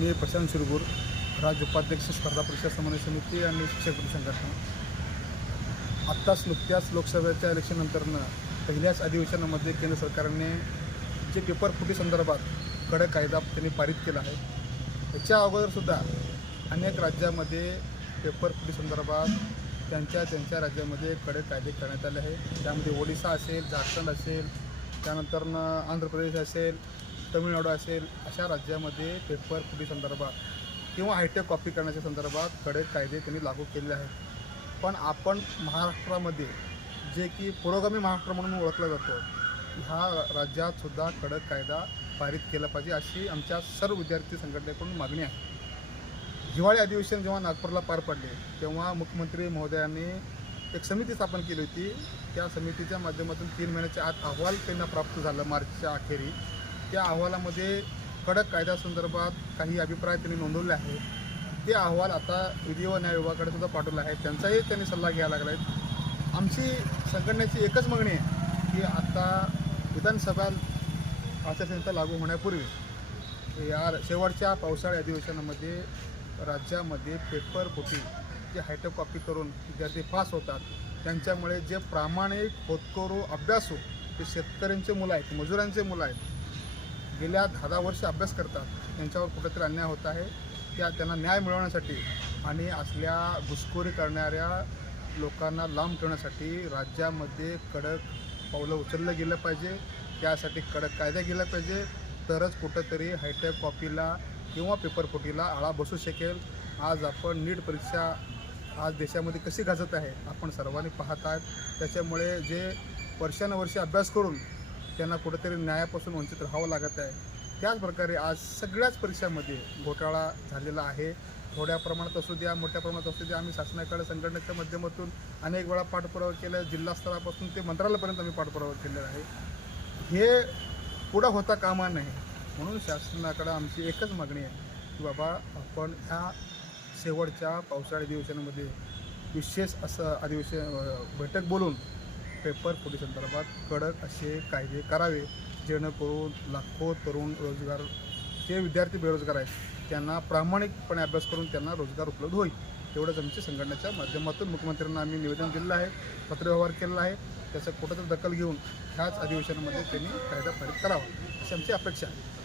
मी प्रशांत शिरगूर राज्य उपाध्यक्ष स्पर्धा परीक्षा समन्वय समिती आणि शिक्षक संघटना. आत्ताच नुकत्याच लोकसभेच्या इलेक्शननंतरनं पहिल्याच अधिवेशनामध्ये केंद्र सरकारने जे पेपर फुटी संदर्भात कडक कायदा त्यांनी पारित केला आहे याच्या अगोदरसुद्धा अनेक राज्यामध्ये पेपर फुटी संदर्भात त्यांच्या त्यांच्या राज्यामध्ये कडक कायदे करण्यात आले आहे त्यामध्ये ओडिसा असेल झारखंड असेल त्यानंतरनं आंध्र प्रदेश असेल तमिळनाडू असेल अशा राज्यामध्ये पेपर फुटी संदर्भात किंवा हायटेक कॉपी करण्याच्या संदर्भात कडक कायदे त्यांनी लागू केलेले आहेत. पण आपण महाराष्ट्रामध्ये जे की पुरोगामी महाराष्ट्र म्हणून ओळखला जातो ह्या राज्यात सुद्धा कडक कायदा पारित केला पाहिजे अशी आमच्या सर्व विद्यार्थी संघटनेकडून मागणी आहे. हिवाळी अधिवेशन जेव्हा नागपूरला पार पडले तेव्हा मुख्यमंत्री महोदयांनी एक समिती स्थापन केली होती. त्या समितीच्या माध्यमातून तीन महिन्याच्या आत अहवाल त्यांना प्राप्त झाला मार्चच्या अखेरी. त्या अहवालामध्ये कडक कायद्यासंदर्भात काही अभिप्राय त्यांनी नोंदवले आहेत. ते अहवाल आता विधी व न्याय विभागाकडे सुद्धा पाठवला आहे त्यांचाही त्यांनी सल्ला घ्यायला लागला आहे. आमची संघटनेची एकच मागणी आहे की आता विधानसभा आचारसंहिता लागू होण्यापूर्वी या शेवटच्या पावसाळी अधिवेशनामध्ये राज्यामध्ये पेपर फुटी जे हायटेक कॉपी करून विद्यार्थी पास होतात त्यांच्यामुळे जे प्रामाणिक होतकरू अभ्यासू ते शेतकऱ्यांचे मुलं आहेत मजुरांचे मुलं आहेत गेल्या दहा दहा वर्ष अभ्यास करतात त्यांच्यावर कुठेतरी अन्याय होत आहे. त्या त्यांना न्याय मिळवण्यासाठी आणि असल्या घुसखोरी करणाऱ्या लोकांना लांब ठेवण्यासाठी राज्यामध्ये कडक पावलं उचललं गेलं पाहिजे. त्यासाठी कडक कायदा केला पाहिजे. तरच कुठंतरी हायटेक कॉपीला किंवा पेपर फुटीला आळा बसू शकेल. आज आपण नीट परीक्षा आज देशामध्ये कशी गाजत आहे आपण सर्वांनी पाहत आहात. त्याच्यामुळे जे वर्षानुवर्षे अभ्यास करून त्यांना कुठेतरी न्यायापासून वंचित राहावं लागत आहे. त्याचप्रकारे आज सगळ्याच परीक्षामध्ये घोटाळा झालेला आहे. थोड्या प्रमाणात असू द्या मोठ्या प्रमाणात असू द्या आम्ही शासनाकडे संघटनेच्या माध्यमातून अनेक वेळा पाठपुरावा केला जिल्हा स्तरापासून ते मंत्रालयापर्यंत आम्ही पाठपुरावा केलेला आहे. हे पुढं होता कामा नाही म्हणून शासनाकडं आमची एकच मागणी आहे की बाबा आपण ह्या शेवटच्या पावसाळी अधिवेशनामध्ये विशेष असं अधिवेशन बैठक बोलून पेपर फुटी संदर्भात कडक असे कायदे करावे जेणेकरून लाखो तरुण रोजगार जे विद्यार्थी बेरोजगार आहेत त्यांना प्रामाणिकपणे अभ्यास करून त्यांना रोजगार उपलब्ध होईल. तेवढंच आमच्या संघटनेच्या माध्यमातून मुख्यमंत्र्यांना आम्ही निवेदन दिलेलं आहे पत्रव्यवहार केलेला आहे. त्याचं कुठंतरी दखल घेऊन ह्याच अधिवेशनामध्ये त्यांनी कायदा पारित करावा अशी आमची अपेक्षा आहे.